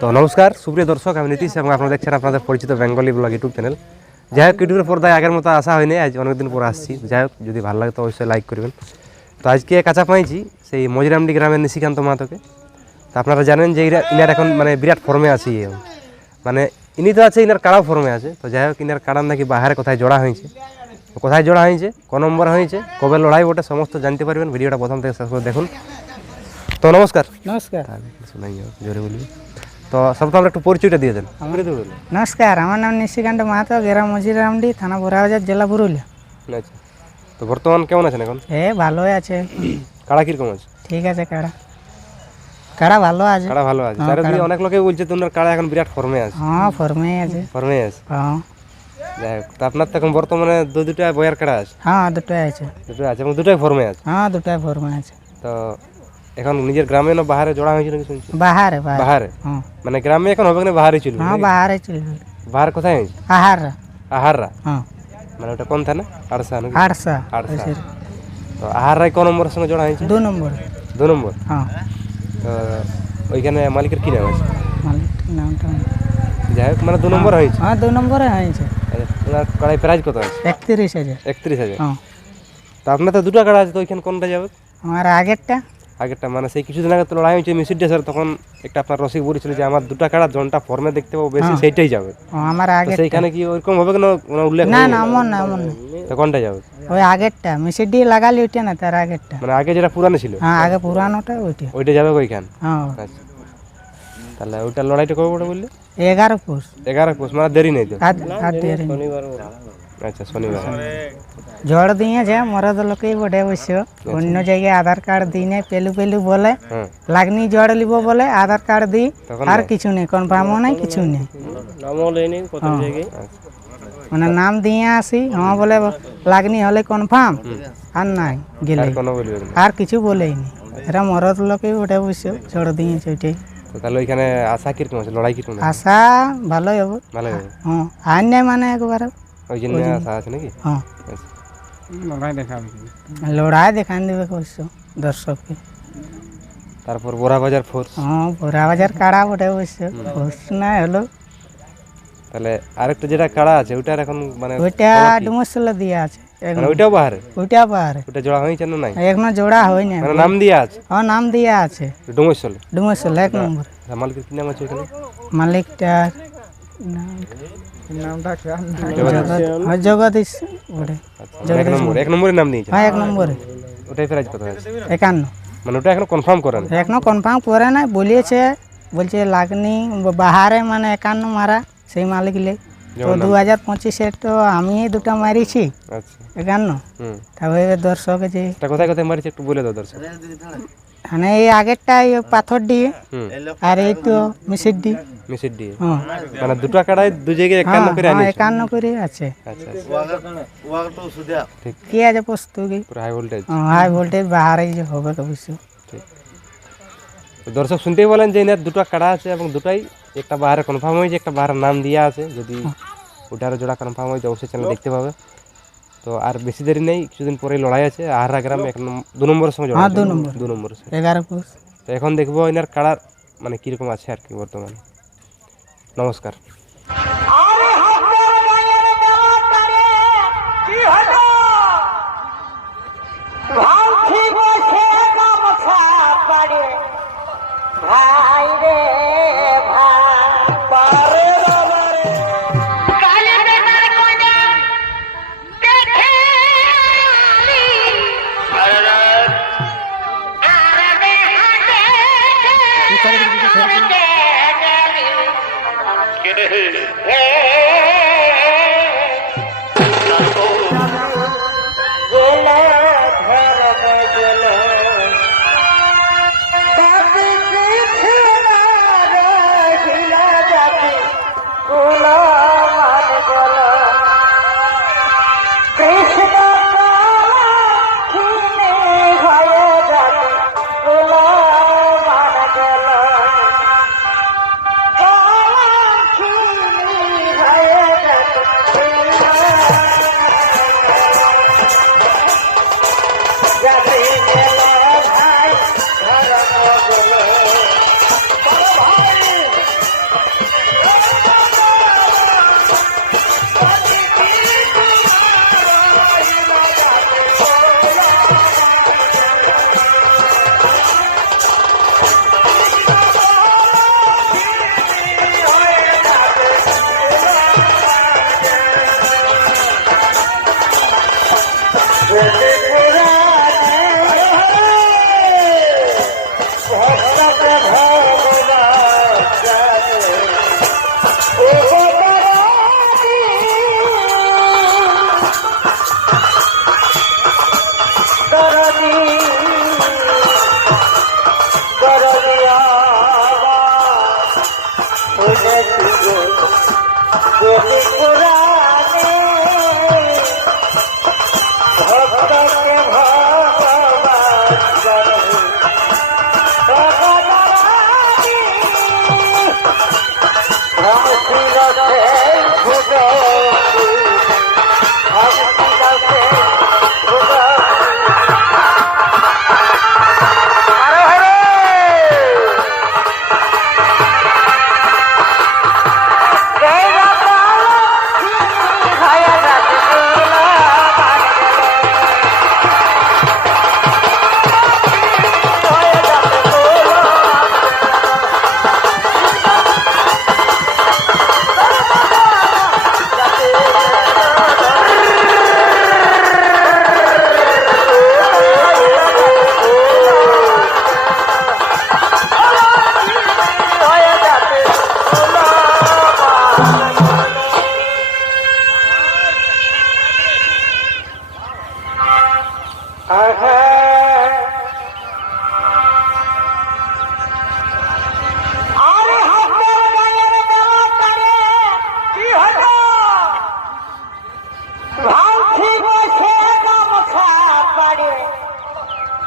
তো নমস্কার সুপ্রিয় দর্শক, আমি নীতিশ এবং আপনারা দেখছেন আপনাদের পরিচিত বেঙ্গলি ব্লগ ইউটিউব চ্যানেল। যাই হোক, ইউটিউবের পর্দায় আগের মতো আসা হয়নি, আজ অনেকদিন পর আসছি। যাই হোক, যদি ভালো লাগে তো অবশ্যই লাইক করবেন। তো আজকে কাঁচা পাইছি সেই মজিরামডি গ্রামের নিশিকান্ত মাহাতোকে। তো আপনারা জানেন যে ইনার এখন মানে বিরাট ফর্মে আছে, মানে ইনি তো আছে, ইনার কাড়াও ফর্মে আছে। তো যাই হোক, ইনার কাড়ার নাকি বাহারে কোথায় জোড়া হয়েছে, কোথায় জোড়া হয়েছে, ক নম্বর হয়েছে, কবে লড়াই ওটা সমস্ত জানতে পারবেন। ভিডিওটা প্রথম থেকে শেষ করে দেখুন। তো নমস্কার। নমস্কার। শোনাই জোরে বলবি। তো সবথেকে আমরা একটু পরিচয়টা দিয়ে দেন। নমস্কার, আমার নাম নিশিকান্ত মাহাতো, গ্রাম মজিরামডি, থানা বোরাবাজার, জেলা পুরুলিয়া। আচ্ছা, তো বর্তমান কেমন আছেন এখন? ভালোই আছে। কাড়া কিরকম আছে? ঠিক আছে, কাড়া ভালো আছে। কাড়া ভালো আছে। চারিদিকে অনেক লোকে বলছে তোমার কাড়া এখন বিরাট ফর্মে আছে। হ্যাঁ, ফর্মে আছে। ফর্মে আছে। হ্যাঁ। যাই হোক, তো আপনার তো এখন বর্তমানে দুটা বয়ার কাড়া আছে? হ্যাঁ, দুটোই আছে। দুটো আছে এবং দুটোই ফর্মে আছে? হ্যাঁ, দুটোই ফর্মে আছে। তো এখন নিজের গ্রামে না বাহারে জোড়া হয়েছে নাকি শুনছি? বাহারে। বাহারে? হ্যাঁ। মানে গ্রামে এখন হবে না, বাহারে চলবে? হ্যাঁ, বাহারে চলবে। বাহার কোথায় হয়েছে? আহাররা। আহাররা? হ্যাঁ। মানে ওটা কোন থানা? আড়সা নাকি? আড়সা। তো আহাররাই কোন নম্বরের সঙ্গে জোড়া হয়েছে? 2 নম্বর। 2 নম্বর? হ্যাঁ। তো ওইখানে মালিকের কি নাম আছে? মালিকের নামটা যাই হোক, মানে 2 নম্বর হয়েছে? হ্যাঁ, 2 নম্বরে হয়েছে। ওনার কাড়াই প্রাইজ কত আছে? 31,000। 31,000? হ্যাঁ। তো আপনার তো দুটো কাড়া আছে, তো ওইখানে কোনটা যাবে? আমার আগেরটা মানে সেই কিছুদিন আগে তো লড়াই হয়েছে মিসির ডেসার, তখন একটা আপনার রসিক বলেছিল যে আমার দুটো কাড়া জনটা ফর্মে দেখতে পাবো বেশি, সেইটাই যাবে। আমার আগে সেইখানে কি ওইরকম হবে কোনো উল্লেখ? না, এমন না। তো কোনটা যাবে? ওই আগেরটা মিশির দিয়ে লাগালি, ওইটা না, তার আগেরটা। মানে আগে যেটা পুরানো ছিল? হ্যাঁ, আগে পুরানোটা ওইটা যাবে ওইখান? হ্যাঁ। আচ্ছা, তাহলে ওইটার লড়াইটা কবে ওটা বললে? 11 পৌষ। 11 পৌষ, মানে দেরি নেই তো? আর দেরি নেই। আচ্ছা, শনিবার। ঝড় দিয়েছে, মরদ লোকেই বটে অবশ্য। অন্য জায়গায় আধার কার্ড দিই নাই, পেলু বলে লাগনি জড় লিব বলে আধার কার্ড দিই, আর কিছু নেই, কনফার্মও নাই, কিছু নেই। মানে নাম দিয়ে আসি, হ্যাঁ বলে লাগনি হলে কনফার্ম, আর নাই গেলে আর কিছু বলেই নি। এরা মরদ লোকেই বটে অবশ্য, ঝড় দিয়েছে ওইটাই। তাহলে ওইখানে আশা কিরকম আছে, লড়াই কিরকম? আশা ভালোই হবে। ভালোই হবে? হ্যাঁ, আর নাই মানে একবার ওই জন্য আশা আছে নাকি? হ্যাঁ, লড়াই দেখান দেবে অবশ্য দর্শককে। তারপর বোরাবাজার ফোর্স? হ্যাঁ, বোরাবাজার কাড়া বটে অবশ্য, ফোর্স নাই হলো। তাহলে আরেকটা যেটা কাড়া আছে ওইটার এখন মানে ওইটা ডুমসলে দিয়ে আছে। মানে ওইটাও বাহারে? ওইটা বাহারে। ওটা জোড়া হয়েছে না নাই? এখনো জোড়া হয়নি। মানে নাম দিয়া আছে? হ্যাঁ, নাম দিয়া আছে। ডুমসলে 1 নম্বর। মালিকের কি নাম আছে ওখানে? মালিকটা জগদীশ বটে। 1 নম্বরের নাম দিয়েছে? হ্যাঁ, 1 নম্বরে। ওটাই প্রাইজ কত আছে? 51। মানে ওটা এখনো কনফার্ম করে না? এখনো কনফার্ম করে নাই, বলছে লাগনি বাহারে, মানে 51 মারা সেই মালিক লে। তো 2025-এ তো আমি দুটো মারিছি। আচ্ছা, 51। তারপরে দর্শক যে কোথায় কোথায় মারিছে একটু বলে দাও দর্শক। মানে এই আগেরটা পাথর দিয়ে, আর এই তো মিশির দিয়ে। মানে দুটো কাড়াই দু জায়গায় 51 করে আনিছে? 51 করে আছে। আচ্ছা, কি আছে প্রস্তুতি, পুরো হাই ভোল্টেজ? হাই ভোল্টেজ বাহারে যে হবে অবশ্য। ঠিক। দর্শক শুনতেই বলেন যে এনার দুটো কাড়া আছে এবং দুটাই একটা বাহারে কনফার্ম হয়েছে, একটা বাহারে নাম দেওয়া আছে। যদি ওটারও জোড়া কনফার্ম হয়েছে অবশ্যই চ্যানেল দেখতে পাবে। তো আর বেশি দেরি নেই, কিছুদিন পরে লড়াই আছে আহারা গ্রামে 2 নম্বরের সঙ্গে জোড়া। 2 নম্বর 11 পৌষ। তো এখন দেখবো এনার কাড়ার মানে কিরকম আছে আর কি বর্তমানে। নমস্কার।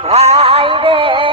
ভাই রে